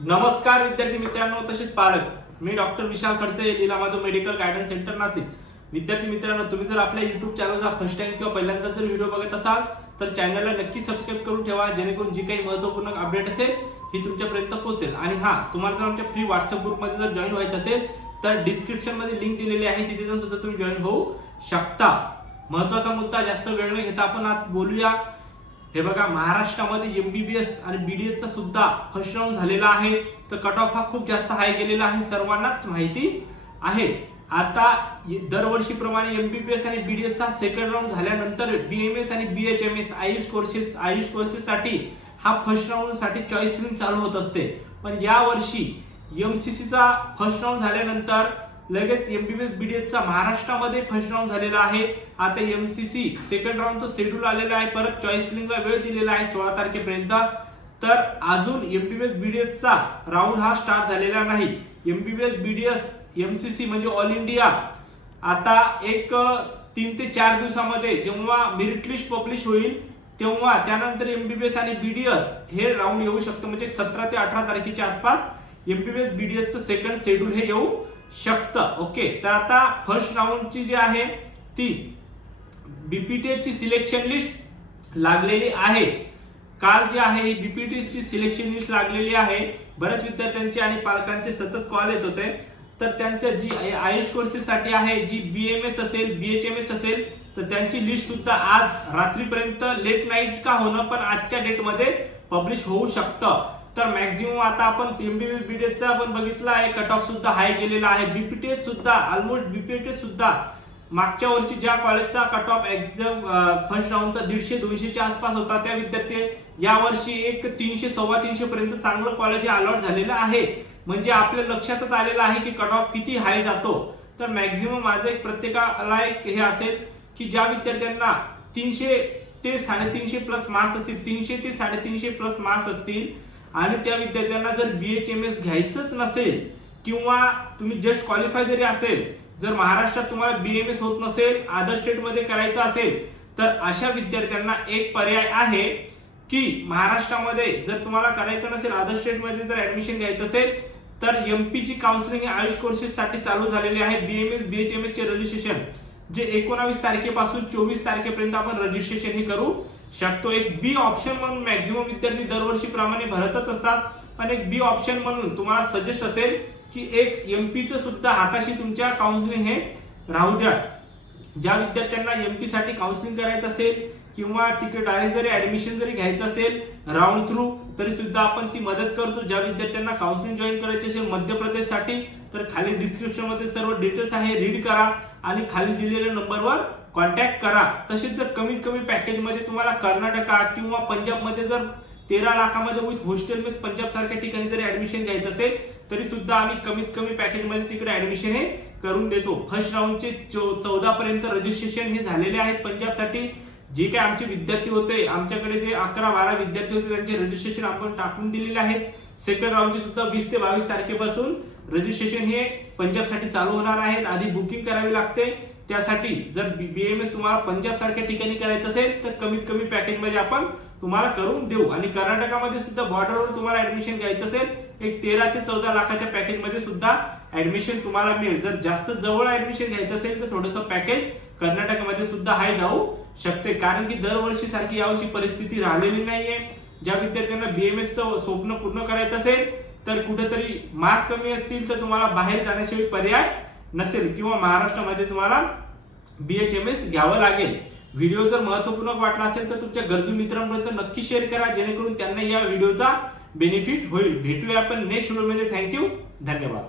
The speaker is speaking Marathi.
नमस्कार विद्यार्थी मित्रांनो तसेच पालक. मी doctor Vishal Khadse Leela Madhav medical guidance centre Nashik. विद्यार्थी मित्रांनो तुम्ही जर आपल्या युट्यूब चॅनलचा फर्स्ट टाइम किंवा पहिल्यांदा जर व्हिडिओ बघत असाल तर चॅनलला नक्की सबस्क्राईब करून ठेवा जेणेकरून जी काही महत्त्वपूर्ण अपडेट असेल ही तुमच्यापर्यंत पोहोचेल. आणि हा तुम्हाला जर आमच्या फ्री व्हॉट्सअप ग्रुपमध्ये जर जॉईन व्हायचं असेल तर डिस्क्रिप्शनमध्ये लिंक दिलेली आहे तिथे जाऊन सुद्धा तुम्ही जॉईन होऊ शकता. महत्त्वाचा मुद्दा जास्त वेळ न घेता आपण आज बोलूया. हे बघा महाराष्ट्रामध्ये एमबीबीएस आणि बी डी एसचा सुद्धा फर्स्ट राऊंड झालेला आहे. तर कट ऑफ हा खूप जास्त हाय गेलेला आहे. सर्वांनाच माहिती आहे. आता दरवर्षीप्रमाणे एमबीबीएस आणि बी डी एसचा सेकंड राऊंड झाल्यानंतर बीएमएस आणि बीएचएमएस आयुष कोर्सेस आयुष कोर्सेससाठी हा फर्स्ट राऊंडसाठी चॉईस रिंग चालू होत असते. पण या वर्षी एमसीसीचा फर्स्ट राऊंड झाल्यानंतर लगेच एमबीबीएस बीडीएसचा महाराष्ट्रामध्ये फर्स्ट राऊंड झालेला आहे. आता एमसीसी सेकंड राऊंडचं शेड्यूल आलेलं आहे. परत चॉईस फिलिंगला वेळ दिलेला आहे सोळा तारखेपर्यंत. तर अजून एमबीबीएस बीडीएसचा राऊंड हा स्टार्ट झालेला नाही. एमबीबीएस बीडीएस एमसीसी म्हणजे ऑल इंडिया आता एक तीन ते चार दिवसामध्ये जेव्हा मेरिट लिस्ट पब्लिश होईल तेव्हा त्यानंतर एमबीबीएस आणि बीडीएस हे राऊंड येऊ शकतं. म्हणजे सतरा ते अठरा तारखेच्या आसपास एमबीबीएस बीडीएसचं सेकंड शेड्यूल हे येऊ शकतं. ओके तर आता फर्स्ट राऊंडची जी आहे ती बीपीटीएची ची सिलेक्शन लिस्ट लागलेली आहे. काल जी आहे बीपीटीएची सिलेक्शन लिस्ट लागलेली आहे. बऱ्याच विद्यार्थ्यांचे आणि पालकांचे सतत कॉल येत होते. तर त्यांच्या जी आयुष कोर्सेससाठी आहे जी बी एम एस असेल बी एच एम एस असेल तर त्यांची लिस्ट सुद्धा आज रात्रीपर्यंत लेट नाईट का होणं पण आजच्या डेटमध्ये पब्लिश होऊ शकतं. तर मॅक्झिमम आता आपण एमबीबी बीडीएसचा आपण बघितला आहे. कट ऑफ सुद्धा हाय गेलेला आहे. बीपीटीएच सुद्धा ऑलमोस्ट बीपीटीएच सुद्धा मागच्या वर्षी ज्या कॉलेजचा कट ऑफ एक्झाम फर्स्ट राऊंडचा दीडशे दोनशेच्या आसपास होता त्या विद्यार्थी या वर्षी एक तीनशे सव्वा तीनशे पर्यंत चांगलं कॉलेज अलॉट झालेलं आहे. म्हणजे आपल्या लक्षातच आलेलं आहे की कट ऑफ किती हाय जातो. तर मॅक्झिमम माझं एक प्रत्येकाला एक हे असेल की ज्या विद्यार्थ्यांना तीनशे ते साडेतीनशे प्लस मार्क्स असतील तीनशे ते साडेतीनशे प्लस मार्क्स असतील आणि त्या विद्यार्थ्यांना जर बी एच एम एस घ्यायचंच नसेल किंवा तुम्ही जस्ट क्वालिफाय जरी असेल जर महाराष्ट्रात तुम्हाला बीएमएस होत नसेल अदर स्टेटमध्ये करायचं असेल तर अशा विद्यार्थ्यांना एक पर्याय आहे की महाराष्ट्रामध्ये जर तुम्हाला करायचं नसेल अदर स्टेटमध्ये जर ऍडमिशन घ्यायचं असेल तर एम पीची काउन्सिलिंग ही आयुष कोर्सेस साठी चालू झालेली आहे. बीएमएस बीएचएमएस चे रजिस्ट्रेशन जे एकोणावीस तारखेपासून चोवीस तारखेपर्यंत आपण रजिस्ट्रेशन हे करू. शकतो. एक बी ऑप्शन म्हणून मॅक्झिमम विद्यार्थी दरवर्षी प्रमाणे भरतच असतात. पण एक बी ऑप्शन म्हणून तुम्हाला सजेस्ट असेल की एक एमपीचं सुद्धा हाताशी तुमच्या काउन्सिलिंग हे राहू द्या. ज्या विद्यार्थ्यांना एमपी साठी काउन्सिलिंग करायचं असेल किंवा तिकडे डायरेक्ट जरी ऍडमिशन जरी घ्यायचं असेल राऊंड थ्रू तरी सुद्धा आपण ती मदत करतो. ज्या विद्यार्थ्यांना काउन्सिलिंग जॉईन करायची असेल मध्य प्रदेशसाठी तर खाली डिस्क्रिप्शनमध्ये सर्व डिटेल्स आहे. रीड करा आणि खाली दिलेल्या नंबरवर कॉन्टॅक्ट करा. तसेच जर कमीत कमी पॅकेजमध्ये तुम्हाला कर्नाटका किंवा पंजाबमध्ये जर तेरा लाखामध्ये विथ हॉस्टेल मेस पंजाब सारख्या ठिकाणी जरी ऍडमिशन घ्यायचं असेल तरी सुद्धा आम्ही कमीत कमी पॅकेजमध्ये तिकडे ऍडमिशन हे करून देतो. फर्स्ट राऊंडचे चौदा पर्यंत रजिस्ट्रेशन हे झालेले आहेत पंजाबसाठी. जे काय आमचे विद्यार्थी होते आमच्याकडे जे अकरा बारा विद्यार्थी होते त्यांचे रजिस्ट्रेशन आपण टाकून दिलेले आहेत. सेकंड राऊंडचे सुद्धा वीस ते बावीस तारखेपासून रजिस्ट्रेशन हे पंजाबसाठी चालू होणार आहेत. आधी बुकिंग करावी लागते. त्यासाठी जर बीएमएस तुम्हाला पंजाब सारख्या ठिकाणी करायचं असेल तर कमीत कमी पॅकेजमध्ये आपण तुम्हाला करून देऊ. आणि कर्नाटकामध्ये सुद्धा बॉर्डरवर तुम्हाला ऍडमिशन घ्यायचं असेल एक तेरा ते चौदा लाखाच्या पॅकेजमध्ये सुद्धा ऍडमिशन तुम्हाला मिळेल. जर जास्त जवळ ऍडमिशन घ्यायचं असेल तर थोडंसं पॅकेज कर्नाटकमध्ये सुद्धा हाय जाऊ शकते. कारण की दरवर्षी सारखी यावर्षी परिस्थिती राहिलेली नाहीये. ज्या विद्यार्थ्यांना बीएमएसचं स्वप्न पूर्ण करायचं असेल तर कुठेतरी मार्क्स कमी असतील तर तुम्हाला बाहेर जाण्याशिवाय पर्याय नसेल किंवा महाराष्ट्रामध्ये तुम्हाला बी एच एम एस घ्यावं लागेल. व्हिडिओ जर महत्त्वपूर्ण वाटला असेल तर तुमच्या गरजू मित्रांपर्यंत नक्की शेअर करा जेणेकरून त्यांना या व्हिडिओचा बेनिफिट होईल. भेटूया आपण नेक्स्ट व्हिडिओमध्ये थँक्यू धन्यवाद.